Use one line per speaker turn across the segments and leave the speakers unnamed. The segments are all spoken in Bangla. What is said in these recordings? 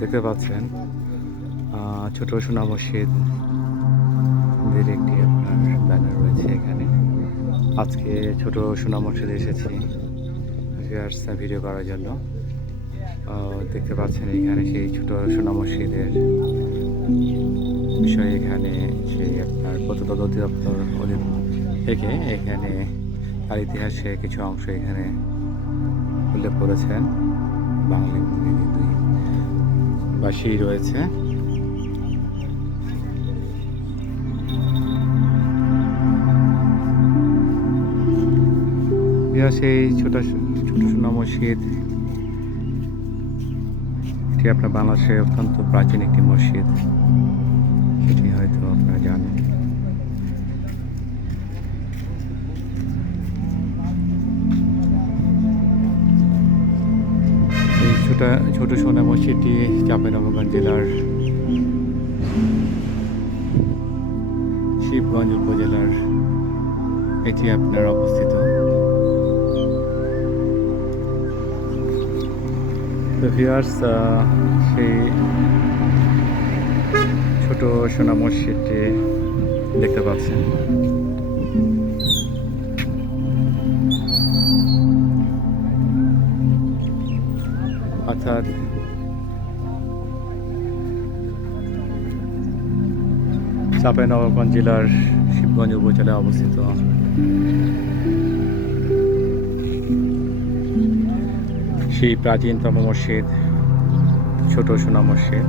দেখতে পাচ্ছেন ছোট সোনা মসজিদ একটি আপনার ব্যানার রয়েছে এখানে। আজকে ছোট সোনা মসজিদে এসেছি। ভিউয়ার্স ভিডিও করার জন্য। দেখতে পাচ্ছেন এখানে সেই ছোট সোনা মসজিদের বিষয়ে এখানে সেই আপনার প্রত্নতত্ত্ব অধিদপ্তর থেকে এখানে তার ইতিহাসে কিছু অংশ এখানে উল্লেখ করেছেন। ইংরেজি দুই ভাষী রয়েছে। সেই ছোট ছোট সোনা মসজিদ। এটি আপনার বাংলাদেশের অত্যন্ত প্রাচীন একটি মসজিদ। সেটি হয়তো ছোট ছোট সোনা মসজিদটি চাঁপাইনবাবগঞ্জ জেলার শিবগঞ্জ উপজেলার, এটি আপনার অবস্থিত। সেই ছোট সোনা মসজিদটি দেখতে পাচ্ছেন। অর্থাৎ চাঁপাইনবাবগঞ্জ জেলার শিবগঞ্জ উপজেলায় অবস্থিত। সেই প্রাচীনতম মসজিদ, ছোট সোনা মসজিদ।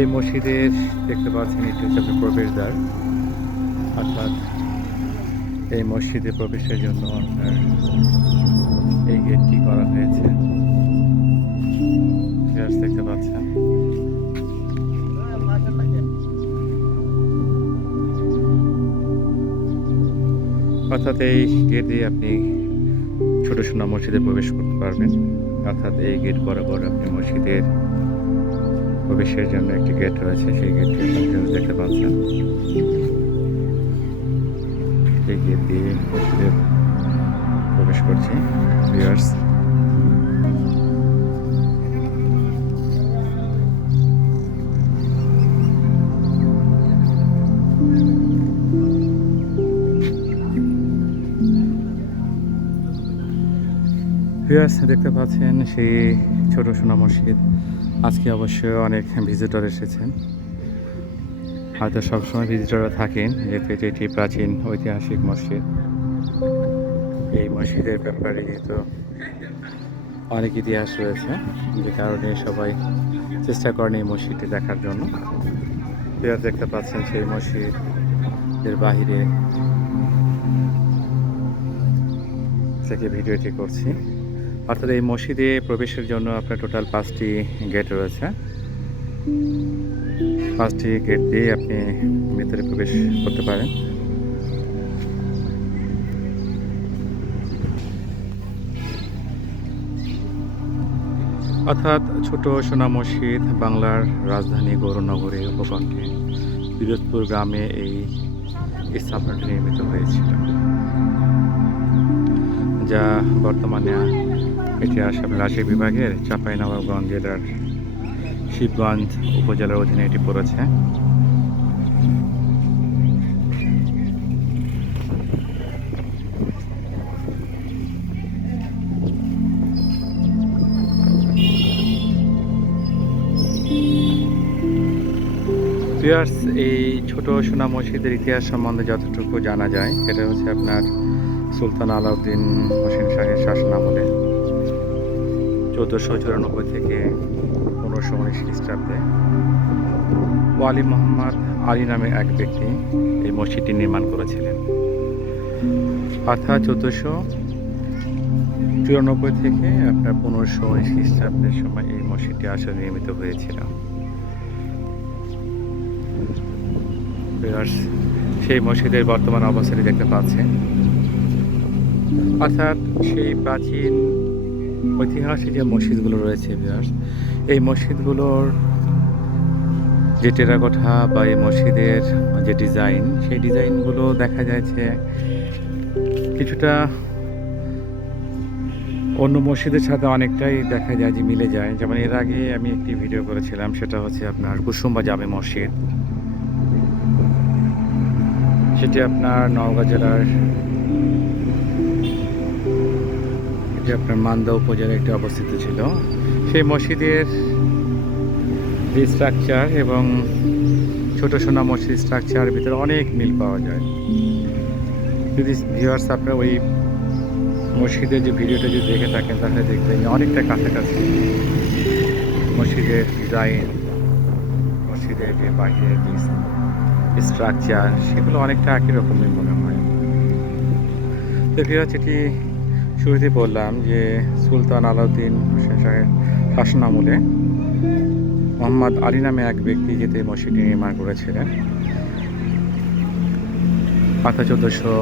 এই মসজিদের দেখতে পাচ্ছেন এটি হচ্ছে প্রবেশদ্বার। অর্থাৎ এই মসজিদে প্রবেশের জন্য আপনার এই গেটটি করা হয়েছে। দেখতে পাচ্ছেন? অর্থাৎ এই গেট দিয়ে আপনি ছোট সোনা মসজিদে প্রবেশ করতে পারবেন। অর্থাৎ এই গেট বরাবর আপনি মসজিদের প্রবেশের জন্য একটি গেট রয়েছে। সেই গেটটি দেখতে পাচ্ছেন। এই গেট দিয়ে মসজিদে প্রবেশ করছি ভিউয়ার্স দেখতে পাচ্ছেন সেই ছোট সোনা মসজিদ। আজকে অবশ্য অনেক ভিজিটর এসেছেন। হয়তো সবসময় ভিজিটররা থাকেন যেহেতু এটি একটি প্রাচীন ঐতিহাসিক মসজিদ। এই মসজিদের ব্যাপারে যেহেতু অনেক ইতিহাস রয়েছে, যে কারণে সবাই চেষ্টা করেন এই মসজিদটি দেখার জন্য। ভিউয়ার দেখতে পাচ্ছেন সেই মসজিদের বাহিরে থেকে ভিডিওটি করছি। অর্থাৎ এই মসজিদে প্রবেশের জন্য আপনার টোটাল পাঁচটি গেট রয়েছে। পাঁচটি গেট দিয়ে আপনি ভিতরে প্রবেশ করতে পারেন। অর্থাৎ ছোট সোনা মসজিদ বাংলার রাজধানী গৌরনগরের উপকণ্ঠে। পিরোজপুর গ্রামে এই স্থাপনাটি নির্মিত হয়েছিল, যা বর্তমানে আসাম রাজশাহী বিভাগের চাঁপাইনবাবগঞ্জ জেলার শিবগঞ্জ উপজেলার অধীনে এটি পড়েছে। এই ছোট সোনা মসজিদের ইতিহাস সম্বন্ধে যতটুকু জানা যায় এটা হচ্ছে আপনার সুলতান আলাউদ্দিন হোসেন শাহের শাসন আমলে চোদ্দোশো চুরানব্বই থেকে পনেরোশো উনিশ খ্রিস্টাব্দে ওয়ালি মোহাম্মদ আলী নামে এক ব্যক্তি এই মসজিদটি নির্মাণ করেছিলেন। অর্থাৎ চোদ্দোশো চুরানব্বই থেকে আপনার পনেরোশো উনিশ খ্রিস্টাব্দের সময় এই মসজিদটি আসলে নির্মিত হয়েছিল। সেই মসজিদের বর্তমান অবস্থাটি দেখতে পাচ্ছেন। অর্থাৎ সেই প্রাচীন ঐতিহাসিক যে মসজিদগুলো রয়েছে ভিউয়ার্স এই মসজিদগুলোর যে টেরাকোঠা বা এই মসজিদের যে ডিজাইন, সেই ডিজাইনগুলো দেখা যাচ্ছে কিছুটা অন্য মসজিদের সাথে অনেকটাই দেখা যায় যে মিলে যায়। যেমন এর আগে আমি একটি ভিডিও করেছিলাম, সেটা হচ্ছে আপনার কুসুম্বা জামে মসজিদ। সেটি আপনার নওগাঁ জেলার এটি আপনার মান্দা উপজেলায় একটি অবস্থিত ছিল। সেই মসজিদের যে স্ট্রাকচার এবং ছোট সোনা মসজিদ স্ট্রাকচার ভিতরে অনেক মিল পাওয়া যায়। যদি ভিউয়ার্স আপনার ওই মসজিদের যে ভিডিওটা যদি দেখে থাকেন, তাহলে দেখবেন অনেকটা কাছাকাছি মসজিদের ডিজাইন মসজিদের যে বাহিরের যে স্ট্রাকচার সেগুলো অনেকটা একই রকমের মনে হয়। তো ভিউয়ার্স এটি শুরুতে বললাম যে সুলতান আলাউদ্দিন হোসেন শাহের শাসন আমলে মোহাম্মদ আলী নামে এক ব্যক্তি যেতে মসজিদটি নির্মাণ করেছিলেন। পাতা চোদ্দোশো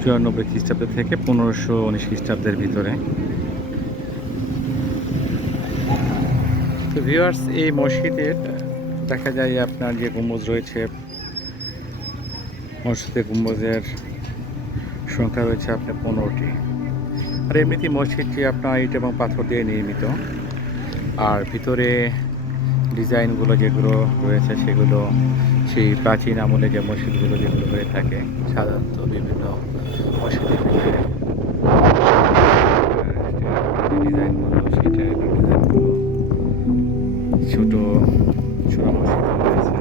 চুরানব্বই খ্রিস্টাব্দ থেকে পনেরোশো উনিশ খ্রিস্টাব্দের ভিতরে। তো ভিউয়ার্স এই মসজিদের দেখা যায় আপনার যে গম্বুজ রয়েছে, মসজিদে গম্বুজের সংখ্যা রয়েছে আপনার পনেরোটি। আর এমনিতেই মসজিদটি আপনার ইট এবং পাথর দিয়ে নির্মিত, আর ভিতরে ডিজাইনগুলো যেগুলো রয়েছে সেগুলো, সেই প্রাচীন আমলে যে মসজিদগুলো যেগুলো হয়ে থাকে, সাধারণত বিভিন্ন মসজিদের ভিতরে। ডিজাইনগুলো ডিজাইনগুলো, ছোট ছোট মসজিদ রয়েছে।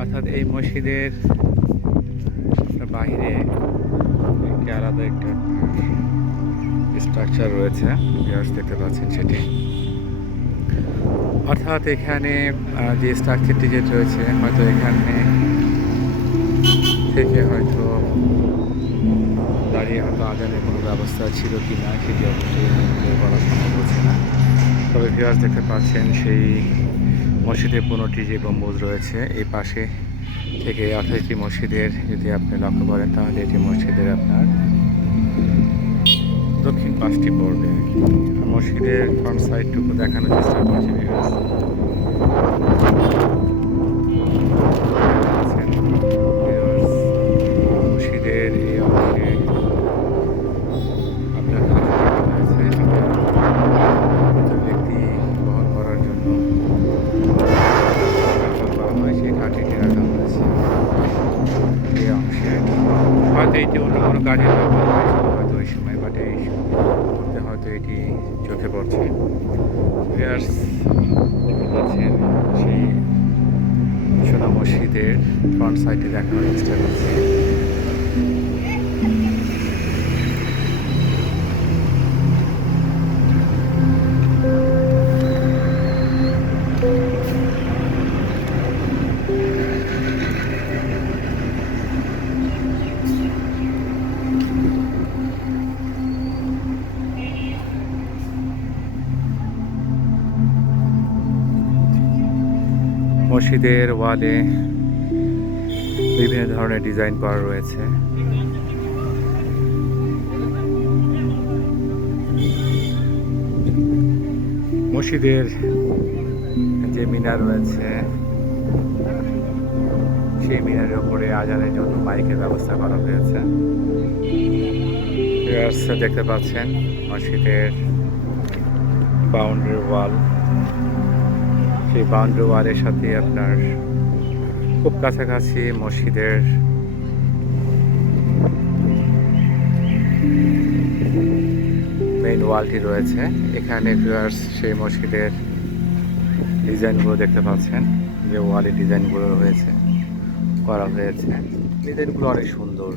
অর্থাৎ এই মসজিদের বাইরে একটি আলাদা একটা স্ট্রাকচার রয়েছে ভিউয়ার্স দেখতে পাচ্ছেন সেটি। অর্থাৎ এখানে যে স্ট্রাকচারটি যে রয়েছে, হয়তো এখানে থেকে হয়তো দাঁড়িয়ে হয়তো আজানের কোনো ব্যবস্থা ছিল কি না সেটি অবশ্যই বলা সম্ভব হচ্ছে না। তবে ভিউয়ার্স দেখতে পাচ্ছেন সেই মসজিদের পনেরোটি যে গম্বুজ রয়েছে, এই পাশে থেকে আঠাশটি মসজিদের যদি আপনি লক্ষ্য করেন, তাহলে এটি মসজিদের আপনার দক্ষিণ পাশটি পড়বে মসজিদের ফ্রন্ট সাইডটুকু দেখানোর চেষ্টা করছি মসজিদের এই দেখতে পাচ্ছেন সেই সোনা মসজিদের ফ্রন্ট সাইডে দেখানোর চেষ্টা করছি মসজিদের ওয়ালে বিভিন্ন ধরনের ডিজাইন করা রয়েছে। মসজিদের যে মিনার রয়েছে, সেই মিনারের উপরে আজানের জন্য মাইকের ব্যবস্থা করা হয়েছে। দেখতে পাচ্ছেন, মসজিদের বাউন্ডারি ওয়াল সেই বাউন্ডারি সাথে আপনার খুব কাছাকাছি মসজিদের মেইন ওয়ালটি রয়েছে। এখানে ভিউয়ার্স সেই মসজিদের ডিজাইনগুলো দেখতে পাচ্ছেন, যে ওয়ালের ডিজাইনগুলো রয়েছে, করা হয়েছে। ডিজাইনগুলো অনেক সুন্দর।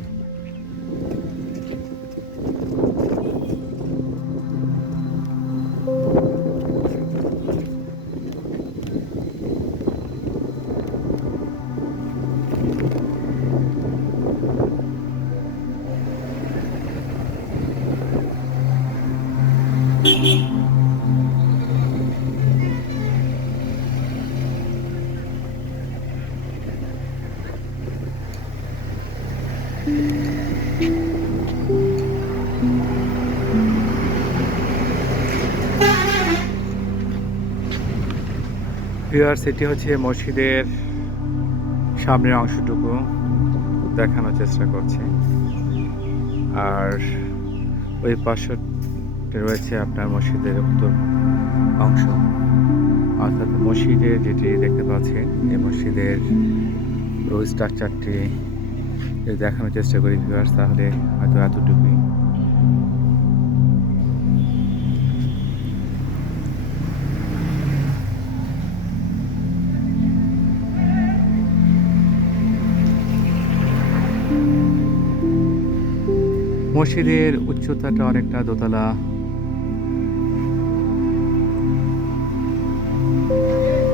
আর এটি হচ্ছে মসজিদের সামনের অংশটুকু দেখানোর চেষ্টা করছি। আর ওই পাশের রয়েছে আপনার মসজিদের উত্তর অংশ। অর্থাৎ মসজিদের যেটি দেখতে পাচ্ছেন, এই মসজিদের রোজ স্ট্রাকচারটি যদি দেখানোর চেষ্টা করি ভিউয়ার্স, তাহলে হয়তো এতটুকুই। মসজিদের উচ্চতাটা অনেকটা দোতলা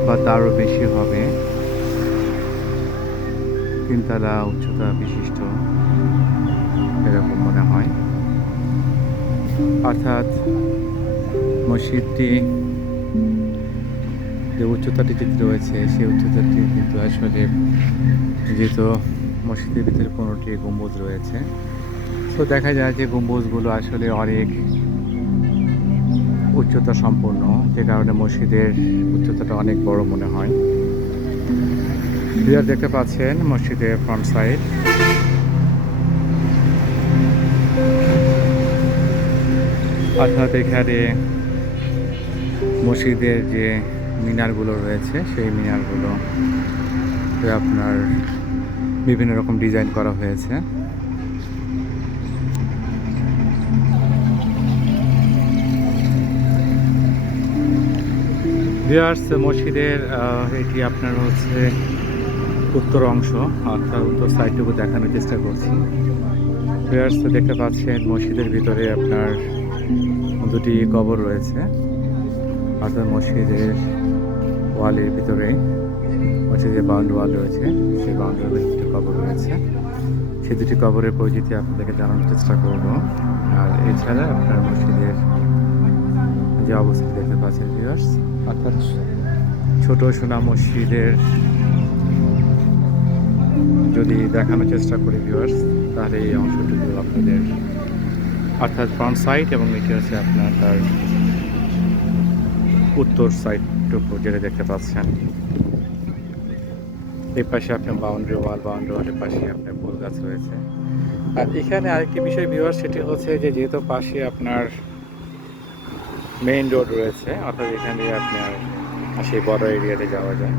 বা তারও বেশি হবে। তিন তিনতলা উচ্চতা বিশিষ্ট, এরকম মনে হয়। অর্থাৎ মসজিদটি, যে উচ্চতাটি যেটি রয়েছে, সেই উচ্চতাটি কিন্তু আসলে যেহেতু মসজিদের ভিতরে পনেরোটি গম্বুজ রয়েছে। তো দেখা যায় যে গম্বুজগুলো আসলে অনেক উচ্চতা সম্পন্ন, যে কারণে মসজিদের উচ্চতাটা অনেক বড় মনে হয়। বিরাট দেখতে পাচ্ছেন মসজিদের ফ্রন্ট সাইড অর্থাৎ এখানে মসজিদের যে মিনারগুলো রয়েছে, সেই মিনারগুলো আপনার বিভিন্ন রকম ডিজাইন করা হয়েছে। ভিয়ার্স মসজিদের এটি আপনার হচ্ছে উত্তর অংশ, অর্থাৎ উত্তর সাইডটুকু দেখানোর চেষ্টা করছি। ভিয়ার্স দেখতে পাচ্ছেন মসজিদের ভিতরে আপনার দুটি কবর রয়েছে, অর্থাৎ মসজিদের ওয়ালের ভিতরে মসজিদের বাউন্ড ওয়াল রয়েছে, সেই বাউন্ড ওয়ালের দুটি কবর রয়েছে। সেই দুটি কবরের পরিচিতি আপনাদেরকে জানানোর চেষ্টা করব। আর এছাড়া আপনার মসজিদের যে অবস্থা দেখতে পাচ্ছেন, ভিউয়ার্স অর্থাৎ ছোট সোনা মসজিদের যদি দেখানোর চেষ্টা করি ভিউয়ার্স তাহলে এই অংশটুকু আপনাদের, অর্থাৎ ফ্রন্ট সাইড এবং এটি হচ্ছে আপনার তার উত্তর সাইডটুকু যেটা দেখতে পাচ্ছেন। এই পাশে আপনার বাউন্ডারি ওয়াল বাউন্ডারি ওয়ালের পাশে আপনার ফুল গাছ রয়েছে। আর এখানে আরেকটি বিষয় ভিউয়ার সেটি হচ্ছে যে যেহেতু পাশে আপনার মেইন রোড রয়েছে, অর্থাৎ এখান দিয়ে আপনার সেই বড় এরিয়াতে যাওয়া যায়।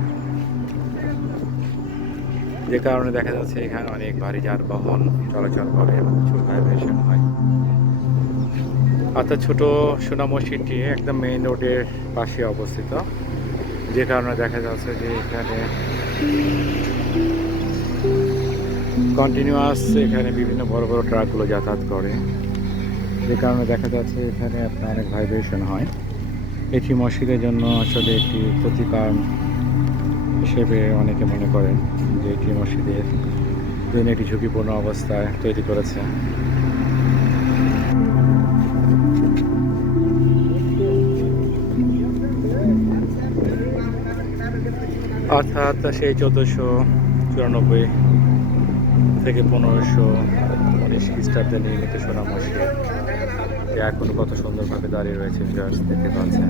যে কারণে দেখা যাচ্ছে এখানে অনেক ভারী যানবাহন চলাচল করে এবং ভাইব্রেশন হয়। অর্থাৎ ছোট সোনা মসজিদটি একদম মেইন রোডের পাশে অবস্থিত, যে কারণে দেখা যাচ্ছে যে এখানে কন্টিনিউয়াস এখানে বিভিন্ন বড় বড় ট্রাকগুলো যাতায়াত করে। যে কারণে দেখা যাচ্ছে এখানে আপনার অনেক ভাইব্রেশন হয়। এটি মসজিদের জন্য আসলে একটি ক্ষতিকার হিসেবে অনেকে মনে করেন যে এটি মসজিদের জন্য একটি ঝুঁকিপূর্ণ অবস্থায় তৈরি করেছে। অর্থাৎ সেই চোদ্দোশো চুরানব্বই থেকে পনেরোশো উনিশ খ্রিস্টাব্দে নির্মিত সোনা মসজিদ। যে এখন কত সুন্দরভাবে দাঁড়িয়ে রয়েছে ভিউয়ার্স দেখতে পাচ্ছেন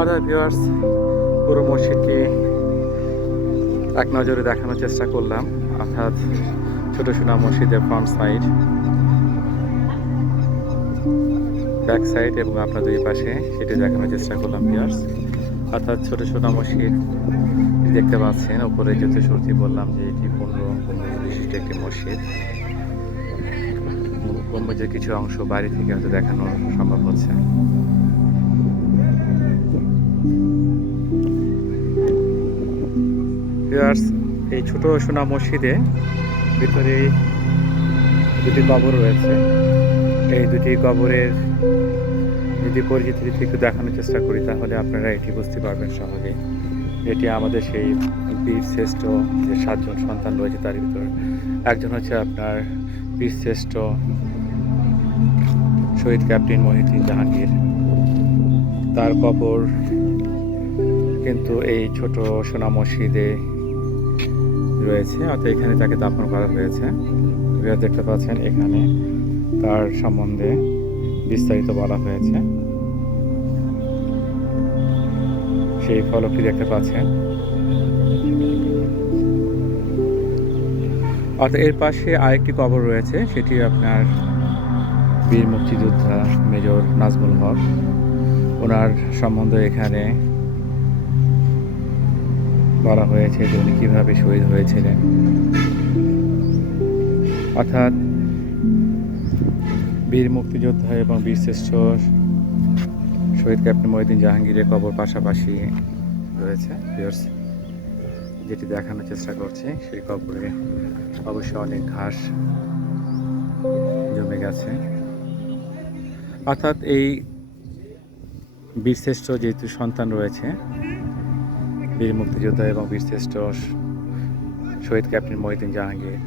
অর্থাৎ ভিউয়ার্স পুরো মসজিদটি এক নজরে দেখানোর চেষ্টা করলাম, অর্থাৎ ছোট সোনা মসজিদের ফ্রন্ট সাইড ব্যাক সাইড এবং আপনার দুই পাশে সেটি দেখানোর চেষ্টা করলাম ভিউয়ার্স অর্থাৎ ছোট ছোট মসজিদ দেখতে পাচ্ছেন। ওপরে যেতে সত্যি বললাম যে এটি পনেরো বিশিষ্ট একটি মসজিদ। গম্বুজের কিছু অংশ বাইরে থেকে হয়তো দেখানো সম্ভব হচ্ছে। এই ছোট সোনা মসজিদে ভিতরে দুটি কবর রয়েছে। এই দুটি কবরের যদি পরিচিতি একটু দেখানোর চেষ্টা করি, তাহলে আপনারা এটি বুঝতে পারবেন সহজে। এটি আমাদের সেই বীর শ্রেষ্ঠ যে সাতজন সন্তান রয়েছে তার ভিতর একজন হচ্ছে আপনার বীর শ্রেষ্ঠ শহীদ ক্যাপ্টেন মহিউদ্দিন জাহাঙ্গীর। তার কবর কিন্তু এই ছোট সোনা মসজিদে রয়েছে, অর্থাৎ এখানে তাকে দাফন করা হয়েছে। দেখতে পাচ্ছেন এখানে তার সম্বন্ধে বিস্তারিত বলা হয়েছে। সেই ফলকটি দেখতে পাচ্ছেন। অর্থাৎ এর পাশে আরেকটি কবর রয়েছে, সেটি আপনার বীর মুক্তিযোদ্ধা মেজর নাজমুল হক। ওনার সম্বন্ধে এখানে বলা হয়েছে যে উনি কীভাবে শহীদ হয়েছিলেন। অর্থাৎ বীর মুক্তিযোদ্ধা এবং বীরশ্রেষ্ঠ শহীদ ক্যাপ্টেন মহিউদ্দিন জাহাঙ্গীরের কবর পাশাপাশি রয়েছে যেটি দেখানোর চেষ্টা করছি। সেই কবরে অবশ্যই অনেক ঘাস জমে গেছে। অর্থাৎ এই বীরশ্রেষ্ঠ যেহেতু সন্তান রয়েছে, বীর মুক্তিযোদ্ধা এবং বীরশ্রেষ্ঠ শহীদ ক্যাপ্টেন মহিউদ্দিন জাহাঙ্গীর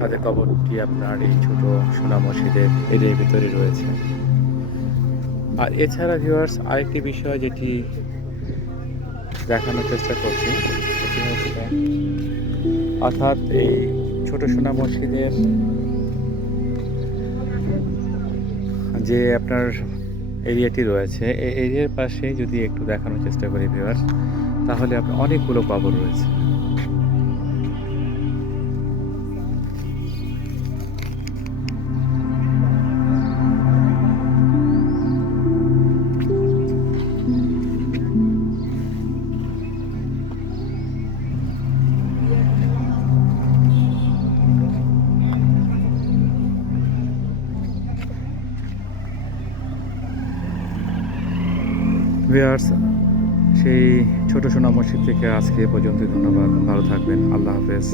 তাদের কবরটি আপনার এই ছোট সোনা মসজিদের এরিয়ার ভিতরে রয়েছে। আর এছাড়া ভিউয়ার্স আরেকটি বিষয় যেটি দেখানোর চেষ্টা করছি অর্থাৎ এই ছোট সোনা মসজিদের যে আপনার এরিয়াটি রয়েছে এই এরিয়ার পাশে যদি একটু দেখানোর চেষ্টা করি ভিউয়ার্স তাহলে আপনার অনেকগুলো কবর রয়েছে। ছোট সোনা মসজিদ থেকে আজকে পর্যন্ত ধন্যবাদ। ভালো থাকবেন আল্লাহ হাফেজ।